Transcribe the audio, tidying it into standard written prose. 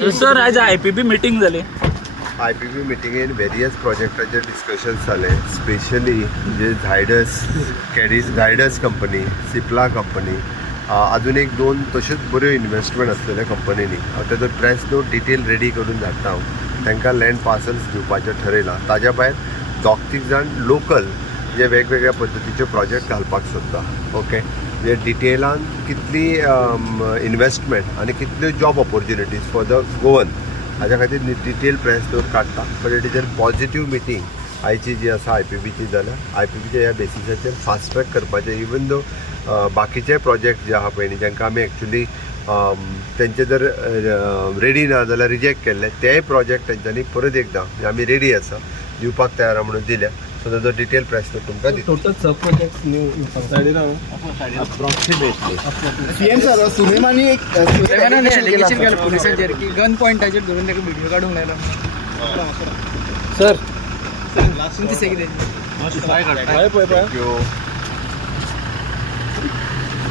Sir आज IPB meeting जाली. IPB मिटिंगेन various प्रोजेक्टाचे discussions जाले, स्पेशली जे झायडस कंपनी, सिप्ला कंपनी, अजून एक दोन तश्योच बऱ्यो इन्वेस्टमेंट आसलेल्या कंपनीनी हांव तेजो प्रेस नोट डिटेल रेडी करून धाडटा. हांव तांकां लँड पार्सल्स दिवपाचें ठरयलां. ताज्या भायर दोग तीग जाण लोकल जे वेगवेगळ्या पद्दतीचे प्रोजेक्ट घालपाक सोदता. ओके, जे डिटेलान कितली इन्वेस्टमेंट आनी कितल्यो job opportunities for the Goan हाज्या खातीर डिटेल प्रेस नोट काडटा. But it is a positive meeting आयची जी आसा IPBची. जाल्यार IPBच्या ह्या बेसिसाचेर फास्ट ट्रॅक करपाचें, इवन दो बाकीचे प्रोजेक्ट जे आहा पळय न्ही जांकां आमी एक्चुली तेंचे जर रेडी ना जाल्यार रिजेक्ट केल्ले, तेय प्रोजेक्ट तेंच्यांनी परत एकदां आमी रेडी आसा दिवपाक तयार आहा म्हणून दिल्या. सो ताजो डिटेल प्रेस नोट तुमकां दिता. टोटल सब projects new approximately CM sir सुलेमानी एक एलिगेशन केलं पोलिसांचेर की गन पॉयंटाचेर धरून ताका व्हिडिओ काडूंक लायलो. सर तुमची सेगडी पळय